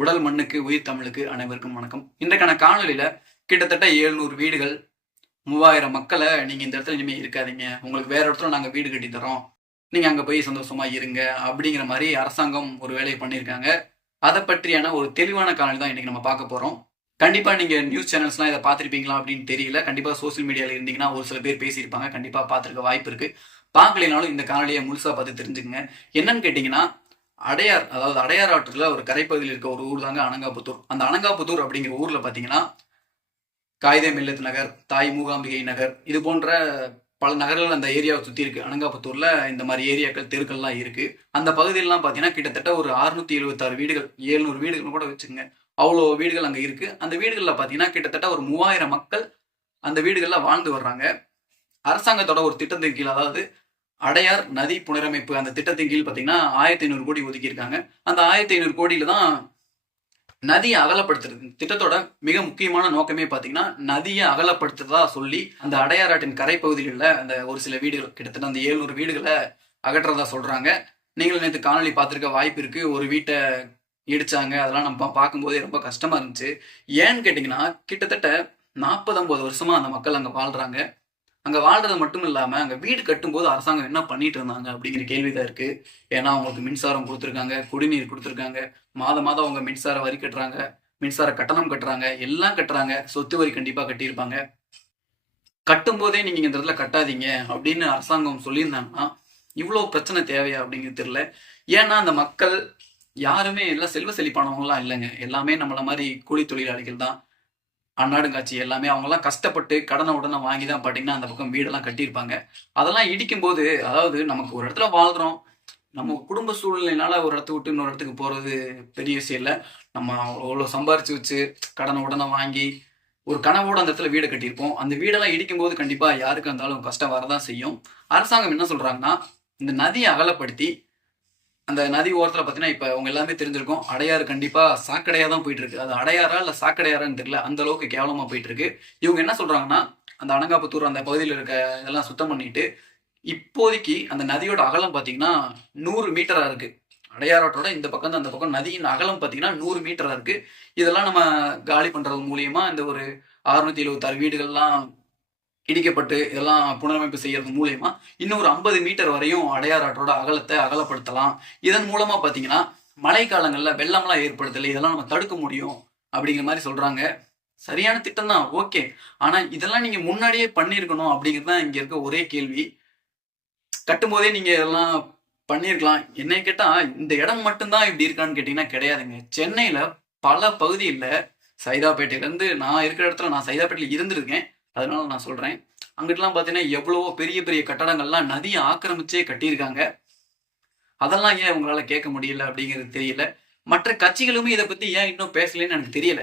உடல் மண்ணுக்கு உயிர் தமிழுக்கு அனைவருக்கும் வணக்கம். இன்றைக்கான காணொலியில கிட்டத்தட்ட எழுநூறு வீடுகள் மூவாயிரம் மக்களை நீங்க இந்த இடத்துல இனிமேல் இருக்காதீங்க. உங்களுக்கு வேற இடத்துல நாங்க வீடு கட்டி தரோம் நீங்க அங்க போய் சந்தோஷமா இருங்க அப்படிங்கிற மாதிரி அரசாங்கம் ஒரு வேலையை பண்ணியிருக்காங்க. அதை பற்றியான ஒரு தெளிவான காணொலி தான் இன்னைக்கு நம்ம பார்க்க போறோம். கண்டிப்பா நீங்க நியூஸ் சேனல்ஸ்லாம் இதை பார்த்துருப்பீங்களா அப்படின்னு தெரியல. கண்டிப்பா சோசியல் மீடியால இருந்தீங்கன்னா ஒரு சில பேர் பேசியிருப்பாங்க. கண்டிப்பா பார்த்துருக்க வாய்ப்பு இருக்கு. பார்க்கலைனாலும் இந்த காணொலியை முழுசா பார்த்து தெரிஞ்சுக்கங்க. என்னன்னு கேட்டீங்கன்னா அடையார் அதாவது அடையார் ஆற்றுல ஒரு கரைப்பகுதியில் இருக்க ஒரு ஊர் தாங்க அனங்காபுத்தூர். அந்த அனங்காபுத்தூர் அப்படிங்கிற ஊரில் பார்த்தீங்கன்னா காயிதே மில்லத் நகர் தாய் மூகாம்பிகை நகர் இது போன்ற பல நகர்கள் அந்த ஏரியாவை சுற்றி இருக்குது அனங்காபுத்தூரில் இந்த மாதிரி ஏரியாக்கள் தெருக்கள்லாம் இருக்குது அந்த பகுதியிலலாம் பார்த்தீங்கன்னா கிட்டத்தட்ட ஒரு அறுநூத்தி எழுபத்தாறு வீடுகள் ஏழ்நூறு வீடுகள் கூட வச்சுங்க அவ்வளோ வீடுகள் அங்கே இருக்குது அந்த வீடுகளில் பார்த்தீங்கன்னா கிட்டத்தட்ட ஒரு மூவாயிரம் மக்கள் அந்த வீடுகளில் வாழ்ந்து வர்றாங்க. அரசாங்கத்தோட ஒரு திட்டத்தின் கீழ் அதாவது அடையார் நதி புனரமைப்பு அந்த திட்டத்தின் கீழ் பார்த்தீங்கன்னா ஆயிரத்தி ஐநூறு கோடி ஒதுக்கியிருக்காங்க. அந்த ஆயிரத்தி ஐநூறு கோடியில தான் நதியை அகலப்படுத்துறது. திட்டத்தோட மிக முக்கியமான நோக்கமே பார்த்தீங்கன்னா நதியை அகலப்படுத்துறதா சொல்லி அந்த அடையாறாட்டின் கரைப்பகுதிகளில் அந்த ஒரு சில வீடுகள் கிட்டத்தட்ட அந்த ஏழ்நூறு வீடுகளை அகற்றதா சொல்றாங்க. நீங்களும் நேற்று காணொலி பார்த்துருக்க வாய்ப்பு இருக்கு. ஒரு வீட்டை இடிச்சாங்க. அதெல்லாம் நம்ம பார்க்கும்போதே ரொம்ப கஷ்டமா இருந்துச்சு. ஏன்னு கேட்டிங்கன்னா கிட்டத்தட்ட நாற்பது ஐம்பது வருஷமா அந்த மக்கள் அங்கே வாழ்றாங்க. அங்கே வாழ்றது மட்டும் இல்லாமல் அங்கே வீடு கட்டும்போது அரசாங்கம் என்ன பண்ணிட்டு இருந்தாங்க அப்படிங்கிற கேள்விதான் இருக்கு. ஏன்னா அவங்களுக்கு மின்சாரம் கொடுத்துருக்காங்க குடிநீர் கொடுத்துருக்காங்க மாதம் மாதம் அவங்க மின்சார வரி கட்டுறாங்க மின்சார கட்டணம் கட்டுறாங்க எல்லாம் கட்டுறாங்க. சொத்து வரி கண்டிப்பாக கட்டியிருப்பாங்க. கட்டும்போதே நீங்கள் இந்த இடத்துல கட்டாதீங்க அப்படின்னு அரசாங்கம் சொல்லியிருந்தாங்கன்னா இவ்வளோ பிரச்சனை தேவையா அப்படிங்கிறது தெரியல. ஏன்னா அந்த மக்கள் யாருமே எல்லாம் செல்வ செழிப்பானவங்களாம் இல்லைங்க. எல்லாமே நம்மள மாதிரி கூலி தொழிலாளிகள் தான். அன்னாடுங்காட்சி எல்லாமே அவங்கெல்லாம் கஷ்டப்பட்டு கடனை உடனே வாங்கி தான் பார்த்தீங்கன்னா அந்த பக்கம் வீடெல்லாம் கட்டியிருப்பாங்க. அதெல்லாம் இடிக்கும்போது அதாவது நமக்கு ஒரு இடத்துல வாழ்கிறோம் நம்ம குடும்ப சூழ்நிலைனால ஒரு இடத்த விட்டு இன்னொரு இடத்துக்கு போகிறது பெரிய விஷயம் இல்லை. நம்ம அவ்வளோ சம்பாரிச்சு வச்சு கடனை உடனே வாங்கி ஒரு கனவோட அந்த இடத்துல வீடு கட்டியிருப்போம். அந்த வீடெல்லாம் இடிக்கும்போது கண்டிப்பாக யாருக்கு இருந்தாலும் கஷ்டம் வரதான் செய்யும். அரசாங்கம் என்ன சொல்கிறாங்கன்னா இந்த நதியை அகலப்படுத்தி அந்த நதி ஓரத்தில் பார்த்தீங்கன்னா இப்போ அவங்க எல்லாமே தெரிஞ்சிருக்கும். அடையாறு கண்டிப்பாக சாக்கடையாக தான் போயிட்டு இருக்கு. அது அடையாறா இல்லை சாக்கடையாரான்னு தெரியல. அந்த அளவுக்கு கேவலமாக போயிட்டு இருக்கு. இவங்க என்ன சொல்றாங்கன்னா அந்த அனங்காபுத்தூர் அந்த பகுதியில் இருக்க இதெல்லாம் சுத்தம் பண்ணிட்டு இப்போதைக்கு அந்த நதியோட அகலம் பார்த்தீங்கன்னா நூறு மீட்டரா இருக்கு. அடையாரோட்டோட இந்த பக்கம் தான் அந்த பக்கம் நதியின் அகலம் பார்த்தீங்கன்னா நூறு மீட்டரா இருக்கு. இதெல்லாம் நம்ம காலி பண்றது மூலியமா இந்த ஒரு அறுநூத்தி எழுபத்தாறு வீடுகள்லாம் இடிக்கப்பட்டு இதெல்லாம் புனரமைப்பு செய்யறது மூலயமா இன்னும் ஒரு ஐம்பது மீட்டர் வரையும் அடையார் ஆற்றோட அகலத்தை அகலப்படுத்தலாம். இதன் மூலமா பாத்தீங்கன்னா மழை காலங்கள்ல வெள்ளம்லாம் ஏற்படுத்தலை இதெல்லாம் நம்ம தடுக்க முடியும் அப்படிங்கிற மாதிரி சொல்றாங்க. சரியான திட்டம் தான் ஓகே. ஆனா இதெல்லாம் நீங்க முன்னாடியே பண்ணியிருக்கணும் அப்படிங்கிறது தான் இங்க இருக்க ஒரே கேள்வி. கட்டும் போதே நீங்க இதெல்லாம் பண்ணியிருக்கலாம். என்னை கேட்டா இந்த இடம் மட்டும்தான் இப்படி இருக்கான்னு கேட்டீங்கன்னா கிடையாதுங்க. சென்னையில பல பகுதியில் சைதாப்பேட்டையிலேருந்து நான் இருக்கிற இடத்துல நான் சைதாப்பேட்டையில் இருந்திருக்கேன். அதனால நான் சொல்கிறேன் அங்கிட்டலாம் பார்த்தீங்கன்னா எவ்வளவோ பெரிய பெரிய கட்டடங்கள்லாம் நதியை ஆக்கிரமிச்சே கட்டியிருக்காங்க. அதெல்லாம் ஏன் உங்களால் கேட்க முடியல அப்படிங்கிறது தெரியல. மற்ற கட்சிகளுமே இதை பற்றி ஏன் இன்னும் பேசலன்னு எனக்கு தெரியல.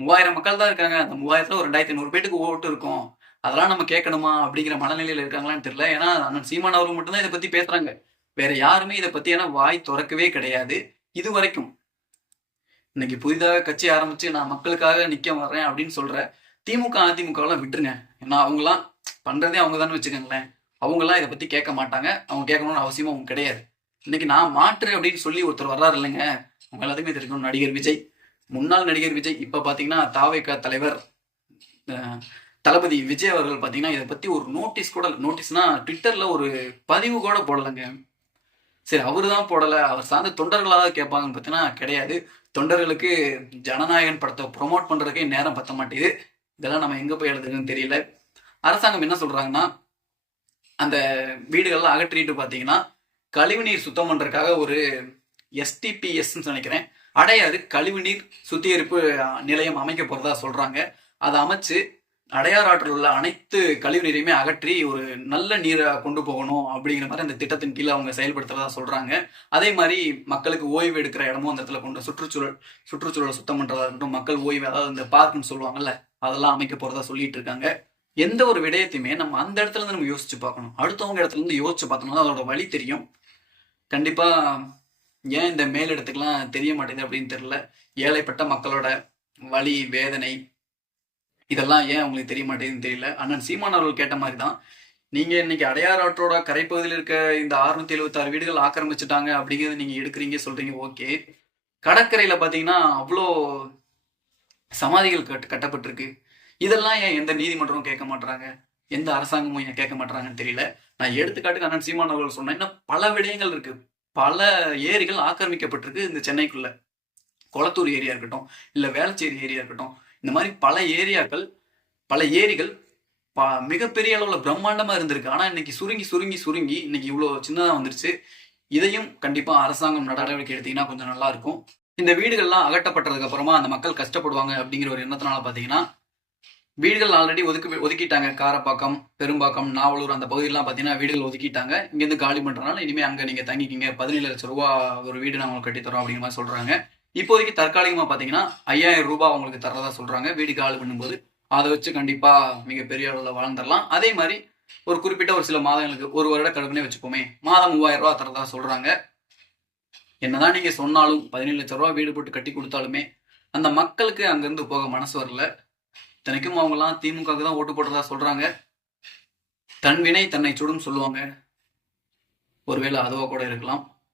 மூவாயிரம் மக்கள் தான் இருக்காங்க. அந்த மூவாயிரத்தில் ஒரு ரெண்டாயிரத்தி ஐநூறு பேருக்கு ஓட்டு இருக்கும். அதெல்லாம் நம்ம கேட்கணுமா அப்படிங்கிற மனநிலையில் இருக்காங்களான்னு தெரியல. ஏன்னா அண்ணன் சீமான் அவர்கள் மட்டும்தான் இதை பற்றி பேசுறாங்க. வேற யாருமே இதை பத்தியான வாய் திறக்கவே கிடையாது. இது வரைக்கும். இன்னைக்கு புதிதாக கட்சி ஆரம்பித்து நான் மக்களுக்காக நிற்க வர்றேன் அப்படின்னு சொல்கிறேன் திமுக அதிமுகலாம் விட்டுருங்க. ஏன்னா அவங்களாம் பண்ணுறதே அவங்க தானே வச்சுக்கோங்களேன். அவங்களாம் இதை பற்றி கேட்க மாட்டாங்க. அவங்க கேட்கணும்னு அவசியமும் அவங்க கிடையாது. இன்னைக்கு நான் மாற்று அப்படின்னு சொல்லி ஒருத்தர் வர்றாரு இல்லைங்க. அவங்க எல்லாத்துக்குமே தெரியும். நடிகர் விஜய். முன்னாள் நடிகர் விஜய். இப்போ பார்த்தீங்கன்னா தாவேக தலைவர் தளபதி விஜய் அவர்கள் பார்த்தீங்கன்னா இதை பற்றி ஒரு நோட்டீஸ் கூட நோட்டீஸ்னா ட்விட்டரில் ஒரு பதிவு கூட போடலைங்க. சரி அவரு தான் போடலை. அவர் சார்ந்த தொண்டர்களாக கேட்பாங்கன்னு பார்த்தீங்கன்னா கிடையாது. தொண்டர்களுக்கு ஜனநாயகன் படத்தை ப்ரொமோட் பண்ணுறதுக்கே நேரம் பத்த மாட்டேங்குது. இதெல்லாம் நம்ம எங்கே போய் எழுதுறதுன்னு தெரியல. அரசாங்கம் என்ன சொல்கிறாங்கன்னா அந்த வீடுகள்லாம் அகற்றிட்டு பார்த்தீங்கன்னா கழிவுநீர் சுத்தம் பண்ணுறதுக்காக ஒரு எஸ்டிபிஎஸ்ன்னு நினைக்கிறேன். அடையாறு கழிவுநீர் சுத்திகரிப்பு நிலையம் அமைக்க போகிறதா சொல்கிறாங்க அதை அமைச்சு அடையார் ஆற்றில் உள்ள அனைத்து கழிவு நீரையுமே அகற்றி ஒரு நல்ல நீரை கொண்டு போகணும் அப்படிங்கிற மாதிரி அந்த திட்டத்தின் கீழே அவங்க செயல்படுத்துறதா சொல்றாங்க. அதே மாதிரி மக்களுக்கு ஓய்வு எடுக்கிற இடமும் அந்த இடத்துல கொண்டு சுற்றுச்சூழல் சுற்றுச்சூழலை சுத்தம் பண்றதா இருக்கட்டும் மக்கள் ஓய்வு அதாவது இந்த பார்க்னு சொல்லுவாங்கல்ல அதெல்லாம் அமைக்க போறதா சொல்லிட்டு இருக்காங்க. எந்த ஒரு விடயத்தையுமே நம்ம அந்த இடத்துல இருந்து நம்ம யோசிச்சு பார்க்கணும். அடுத்தவங்க இடத்துல இருந்து யோசிச்சு பார்த்தோம்னா அதோட வழி தெரியும். கண்டிப்பா ஏன் இந்த மேலிடத்துக்கெல்லாம் தெரிய மாட்டேங்குது அப்படின்னு தெரியல. ஏழைப்பட்ட மக்களோட வலி வேதனை இதெல்லாம் ஏன் அவங்களுக்கு தெரிய மாட்டேங்குதுன்னு தெரியல. அண்ணன் சீமான் அவர்கள் கேட்ட மாதிரி தான் நீங்க இன்னைக்கு அடையார் ஆற்றோட கரைப்பகுதியில் இருக்க இந்த 676 எழுபத்தாறு வீடுகள் ஆக்கிரமிச்சிட்டாங்க அப்படிங்கிறது நீங்க எடுக்கிறீங்க சொல்றீங்க ஓகே. கடற்கரையில பாத்தீங்கன்னா அவ்வளோ சமாதிகள் கட்டு கட்டப்பட்டிருக்கு. இதெல்லாம் ஏன் எந்த நீதிமன்றமும் கேட்க மாட்டுறாங்க எந்த அரசாங்கமும் ஏன் கேட்க மாட்டுறாங்கன்னு தெரியல. நான் எடுத்துக்காட்டுக்கு அண்ணன் சீமான் அவர்கள் சொன்னேன் இன்னும் பல விடயங்கள் இருக்கு. பல ஏரிகள் ஆக்கிரமிக்கப்பட்டிருக்கு இந்த சென்னைக்குள்ள. கொளத்தூர் ஏரியா இருக்கட்டும் இல்ல வேளச்சேரி ஏரியா இருக்கட்டும் இந்த மாதிரி பல ஏரியாக்கள் பல ஏரிகள் ப- மிகப்பெரிய அளவுல பிரம்மாண்டமா இருந்திருக்கு. ஆனா இன்னைக்கு சுருங்கி சுருங்கி சுருங்கி இன்னைக்கு இவ்வளவு சின்னதா வந்துருச்சு. இதையும் கண்டிப்பா அரசாங்கம் நடவடிக்கை எடுத்தீங்கன்னா கொஞ்சம் நல்லா இருக்கும். இந்த வீடுகள்லாம் அகற்றப்பட்டதுக்கு அப்புறமா அந்த மக்கள் கஷ்டப்படுவாங்க அப்படிங்கிற ஒரு எண்ணத்தினால பார்த்தீங்கன்னா வீடுகள் ஆல்ரெடி ஒதுக்கி ஒதுக்கிட்டாங்க. காரப்பாக்கம் பெரும்பாக்கம் நாவலூர் அந்த பகுதியெல்லாம் பார்த்தீங்கன்னா வீடுகள் ஒதுக்கிட்டாங்க. இங்கேருந்து காலி பண்ணுறனால இனிமேல் அங்கே நீங்கள் தங்கிக்கிங்க. பதினேழு லட்சம் ரூபா ஒரு வீடு நாங்கள் உங்களுக்கு கட்டித்தரோம் அப்படிங்கிற மாதிரி சொல்கிறாங்க இப்போதைக்கு தற்காலிகமாக பார்த்தீங்கன்னா ஐயாயிரம் ரூபாய் அவங்களுக்கு தரதா சொல்கிறாங்க வீடு காலி பண்ணும்போது அதை வச்சு கண்டிப்பாக மிகப்பெரிய அளவில் வாழ்ந்துடலாம் அதே மாதிரி ஒரு குறிப்பிட்ட ஒரு சில மாதங்களுக்கு ஒரு வருட கடுப்புனே வச்சுப்போமே மாதம் மூவாயிரம் ரூபா தரதா சொல்கிறாங்க என்னதான் நீங்கள் சொன்னாலும் பதினேழு லட்சம் ரூபா வீடு போட்டு கட்டி கொடுத்தாலுமே அந்த மக்களுக்கு அங்கேருந்து போக மனசு வரல. இத்தனைக்கும் அவங்கலாம் திமுகவுக்கு தான் ஓட்டு போடுறதா சொல்றாங்க. தன் வினை தன்னை சுடும் சொல்லுவாங்க. ஒருவேளை அதுவா கூட இருக்கலாம்.